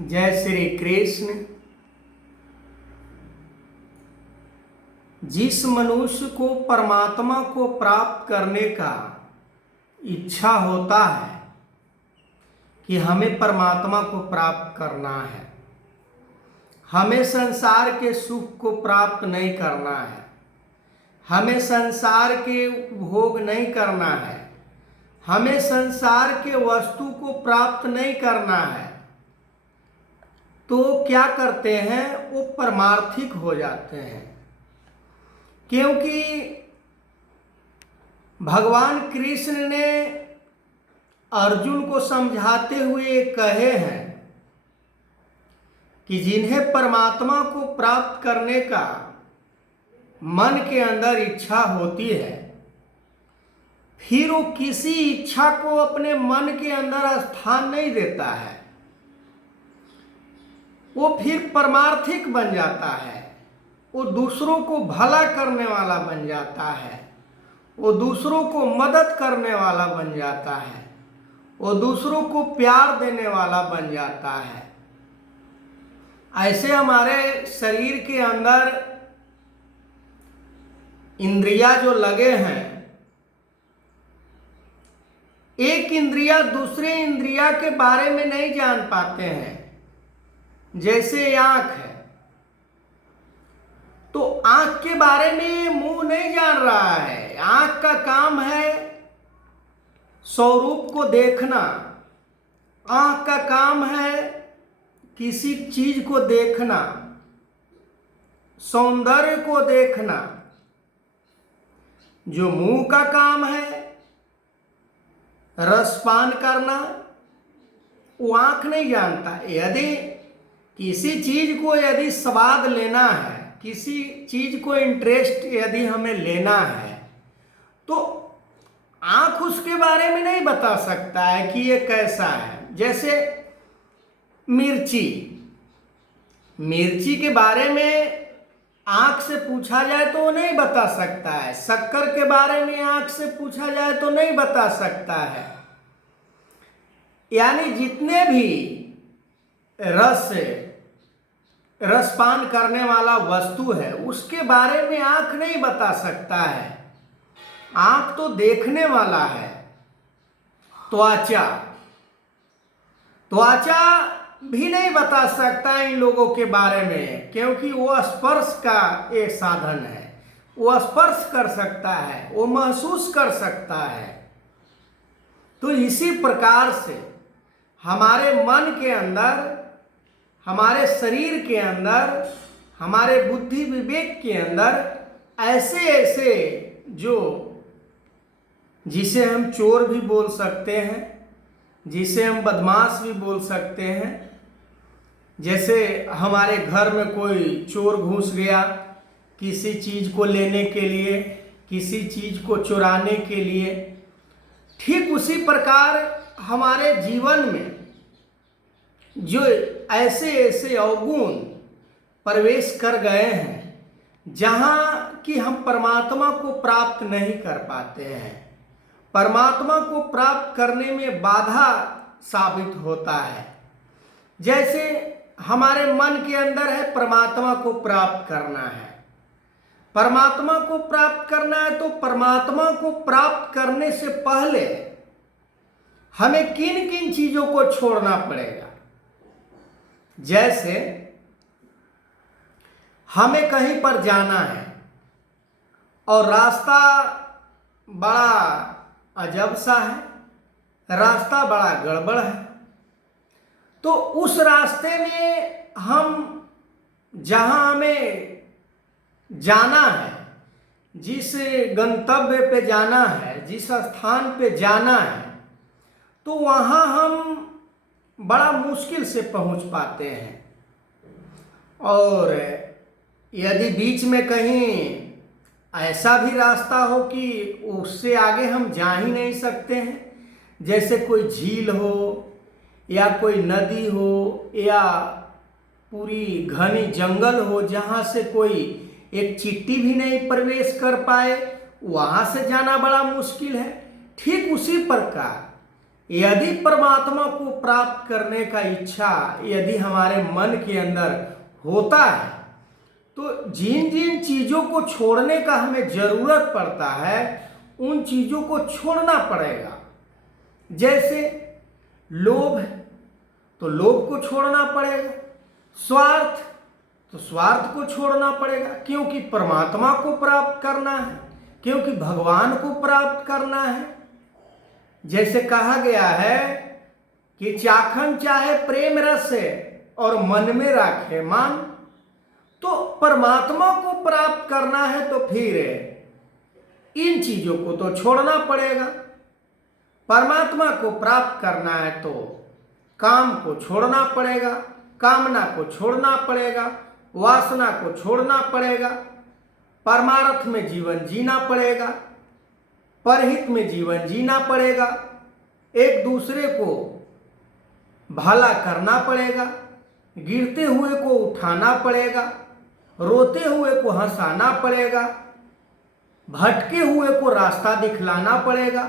जय श्री कृष्ण। जिस मनुष्य को परमात्मा को प्राप्त करने का इच्छा होता है कि हमें परमात्मा को प्राप्त करना है, हमें संसार के सुख को प्राप्त नहीं करना है, हमें संसार के भोग नहीं करना है, हमें संसार के वस्तु को प्राप्त नहीं करना है, तो क्या करते हैं? वो परमार्थिक हो जाते हैं। क्योंकि भगवान कृष्ण ने अर्जुन को समझाते हुए कहे हैं कि जिन्हें परमात्मा को प्राप्त करने का मन के अंदर इच्छा होती है, फिर वो किसी इच्छा को अपने मन के अंदर स्थान नहीं देता है, वो फिर परमार्थिक बन जाता है, वो दूसरों को भला करने वाला बन जाता है, वो दूसरों को मदद करने वाला बन जाता है, वो दूसरों को प्यार देने वाला बन जाता है। ऐसे हमारे शरीर के अंदर इंद्रियां जो लगे हैं, एक इंद्रिया दूसरे इंद्रिया के बारे में नहीं जान पाते हैं। जैसे आंख है तो आंख के बारे में मुंह नहीं जान रहा है। आंख का काम है स्वरूप को देखना, आंख का काम है किसी चीज को देखना, सौंदर्य को देखना। जो मुंह का काम है रसपान करना, वो आंख नहीं जानता। यदि किसी चीज को यदि स्वाद लेना है, किसी चीज को इंटरेस्ट यदि हमें लेना है, तो आंख उसके बारे में नहीं बता सकता है कि ये कैसा है। जैसे मिर्ची, मिर्ची के बारे में आंख से पूछा जाए तो वो नहीं बता सकता है। शक्कर के बारे में आंख से पूछा जाए तो नहीं बता सकता है। यानी जितने भी रसपान करने वाला वस्तु है उसके बारे में आंख नहीं बता सकता है। आंख तो देखने वाला है। त्वचा भी नहीं बता सकता इन लोगों के बारे में, क्योंकि वो स्पर्श का एक साधन है। वो स्पर्श कर सकता है, वो महसूस कर सकता है। तो इसी प्रकार से हमारे मन के अंदर, हमारे शरीर के अंदर, हमारे बुद्धि विवेक के अंदर ऐसे ऐसे जो, जिसे हम चोर भी बोल सकते हैं, जिसे हम बदमाश भी बोल सकते हैं। जैसे हमारे घर में कोई चोर घुस गया किसी चीज को लेने के लिए, किसी चीज को चुराने के लिए, ठीक उसी प्रकार हमारे जीवन में जो ऐसे ऐसे अवगुण प्रवेश कर गए हैं, जहाँ कि हम परमात्मा को प्राप्त नहीं कर पाते हैं, परमात्मा को प्राप्त करने में बाधा साबित होता है। जैसे हमारे मन के अंदर है परमात्मा को प्राप्त करना है, परमात्मा को प्राप्त करना है, तो परमात्मा को प्राप्त करने से पहले हमें किन किन चीजों को छोड़ना पड़ेगा। जैसे हमें कहीं पर जाना है और रास्ता बड़ा अजब सा है, रास्ता बड़ा गड़बड़ है, तो उस रास्ते में हम जहां हमें जाना है, जिस गंतव्य पे जाना है, जिस स्थान पे जाना है, तो वहां हम बड़ा मुश्किल से पहुंच पाते हैं। और यदि बीच में कहीं ऐसा भी रास्ता हो कि उससे आगे हम जा ही नहीं सकते हैं, जैसे कोई झील हो या कोई नदी हो या पूरी घनी जंगल हो, जहाँ से कोई एक चींटी भी नहीं प्रवेश कर पाए, वहाँ से जाना बड़ा मुश्किल है। ठीक उसी प्रकार यदि परमात्मा को प्राप्त करने का इच्छा यदि हमारे मन के अंदर होता है तो जिन जिन चीज़ों को छोड़ने का हमें ज़रूरत पड़ता है उन चीज़ों को छोड़ना पड़ेगा। जैसे लोभ है तो लोभ को छोड़ना पड़ेगा, स्वार्थ तो स्वार्थ को छोड़ना पड़ेगा, क्योंकि परमात्मा को प्राप्त करना है, क्योंकि भगवान को प्राप्त करना है। जैसे कहा गया है कि चाखन चाहे प्रेम रस और मन में राखे मान, तो परमात्मा को प्राप्त करना है तो फिर इन चीजों को तो छोड़ना पड़ेगा। परमात्मा को प्राप्त करना है तो काम को छोड़ना पड़ेगा, कामना को छोड़ना पड़ेगा, वासना को छोड़ना पड़ेगा, परमार्थ में जीवन जीना पड़ेगा, परहित में जीवन जीना पड़ेगा, एक दूसरे को भला करना पड़ेगा, गिरते हुए को उठाना पड़ेगा, रोते हुए को हंसाना पड़ेगा, भटके हुए को रास्ता दिखलाना पड़ेगा।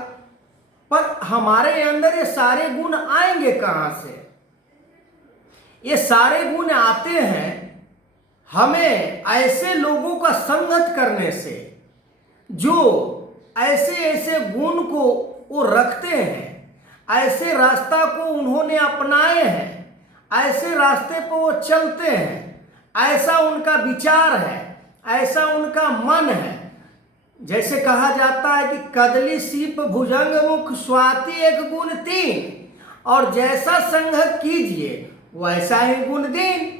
पर हमारे अंदर ये सारे गुण आएंगे कहां से? ये सारे गुण आते हैं हमें ऐसे लोगों का संगत करने से जो ऐसे ऐसे गुण को वो रखते हैं, ऐसे रास्ता को उन्होंने अपनाए हैं, ऐसे रास्ते पर वो चलते हैं, ऐसा उनका विचार है, ऐसा उनका मन है। जैसे कहा जाता है कि कदली सीप भुजंग मुख स्वाति एक गुण तीन, और जैसा संगत कीजिए वैसा ही गुण दीन।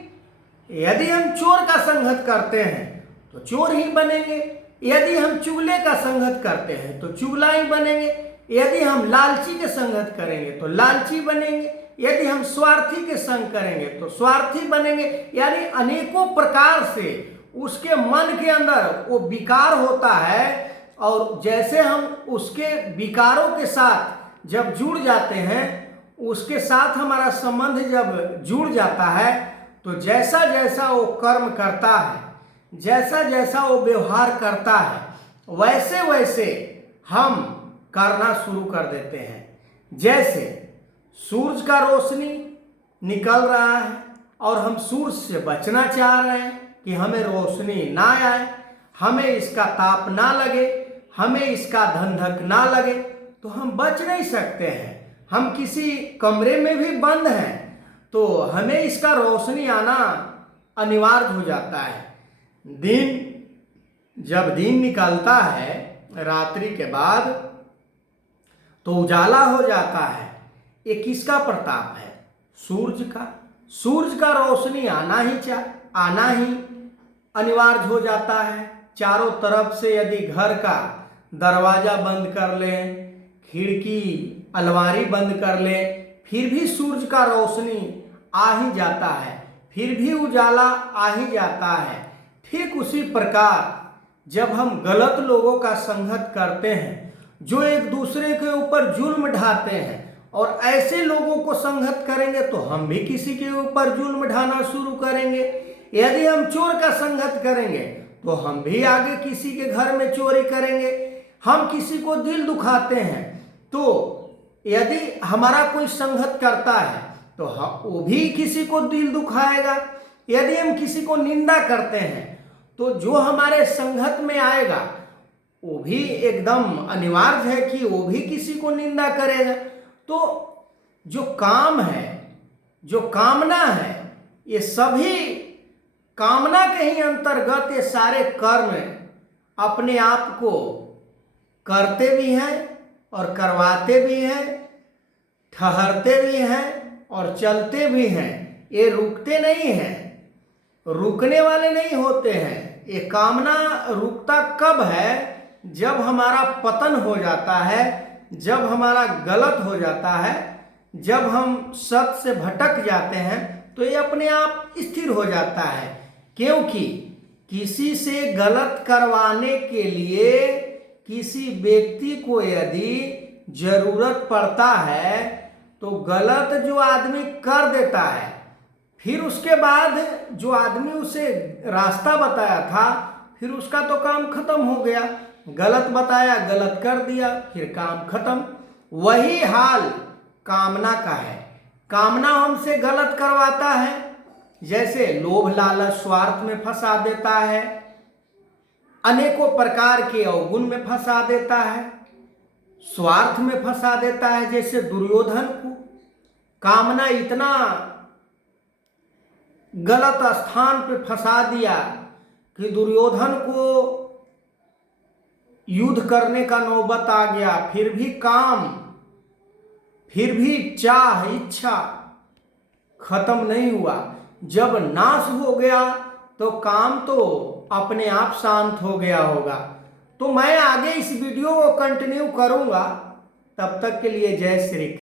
यदि हम चोर का संगत करते हैं तो चोर ही बनेंगे, यदि हम चुगले का संगत करते हैं तो चुगला ही बनेंगे, यदि हम लालची के संगत करेंगे तो लालची बनेंगे, यदि हम स्वार्थी के संग करेंगे तो स्वार्थी बनेंगे। यानी अनेकों प्रकार से उसके मन के अंदर वो विकार होता है, और जैसे हम उसके विकारों के साथ जब जुड़ जाते हैं, उसके साथ हमारा संबंध जब जुड़ जाता है, तो जैसा जैसा वो कर्म करता है, जैसा जैसा वो व्यवहार करता है, वैसे वैसे हम करना शुरू कर देते हैं। जैसे सूरज का रोशनी निकल रहा है और हम सूरज से बचना चाह रहे हैं कि हमें रोशनी ना आए, हमें इसका ताप ना लगे, हमें इसका धंधक ना लगे, तो हम बच नहीं सकते हैं। हम किसी कमरे में भी बंद हैं तो हमें इसका रोशनी आना अनिवार्य हो जाता है। जब दिन निकलता है रात्रि के बाद तो उजाला हो जाता है। ये किसका प्रताप है? सूरज का। सूरज का रोशनी आना ही अनिवार्य हो जाता है। चारों तरफ से यदि घर का दरवाजा बंद कर लें, खिड़की अलमारी बंद कर लें, फिर भी सूरज का रोशनी आ ही जाता है, फिर भी उजाला आ ही जाता है। ठीक उसी प्रकार जब हम गलत लोगों का संगत करते हैं जो एक दूसरे के ऊपर जुल्म ढाते हैं, और ऐसे लोगों को संगत करेंगे तो हम भी किसी के ऊपर जुल्म ढाना शुरू करेंगे। यदि हम चोर का संगत करेंगे तो हम भी आगे किसी के घर में चोरी करेंगे। हम किसी को दिल दुखाते हैं तो यदि हमारा कोई संगत करता है तो वो भी किसी को दिल दुखाएगा। यदि हम किसी को निंदा करते हैं तो जो हमारे संगत में आएगा वो भी एकदम अनिवार्य है कि वो भी किसी को निंदा करेगा। तो जो काम है, जो कामना है, ये सभी कामना के ही अंतर्गत ये सारे कर्म अपने आप को करते भी हैं और करवाते भी हैं, ठहरते भी हैं और चलते भी हैं। ये रुकते नहीं हैं, रुकने वाले नहीं होते हैं। ये कामना रुकता कब है? जब हमारा पतन हो जाता है, जब हमारा गलत हो जाता है, जब हम सत से भटक जाते हैं तो ये अपने आप स्थिर हो जाता है। क्योंकि किसी से गलत करवाने के लिए किसी व्यक्ति को यदि जरूरत पड़ता है तो गलत जो आदमी कर देता है, फिर उसके बाद जो आदमी उसे रास्ता बताया था, फिर उसका तो काम खत्म हो गया। गलत बताया, गलत कर दिया, फिर काम खत्म। वही हाल कामना का है। कामना हमसे गलत करवाता है, जैसे लोभ लालच स्वार्थ में फंसा देता है, अनेकों प्रकार के अवगुण में फंसा देता है, स्वार्थ में फंसा देता है। जैसे दुर्योधन को कामना इतना गलत स्थान पे फंसा दिया कि दुर्योधन को युद्ध करने का नौबत आ गया, फिर भी चाह इच्छा खत्म नहीं हुआ। जब नाश हो गया तो काम तो अपने आप शांत हो गया होगा। तो मैं आगे इस वीडियो को कंटिन्यू करूंगा। तब तक के लिए जय श्री कृष्ण।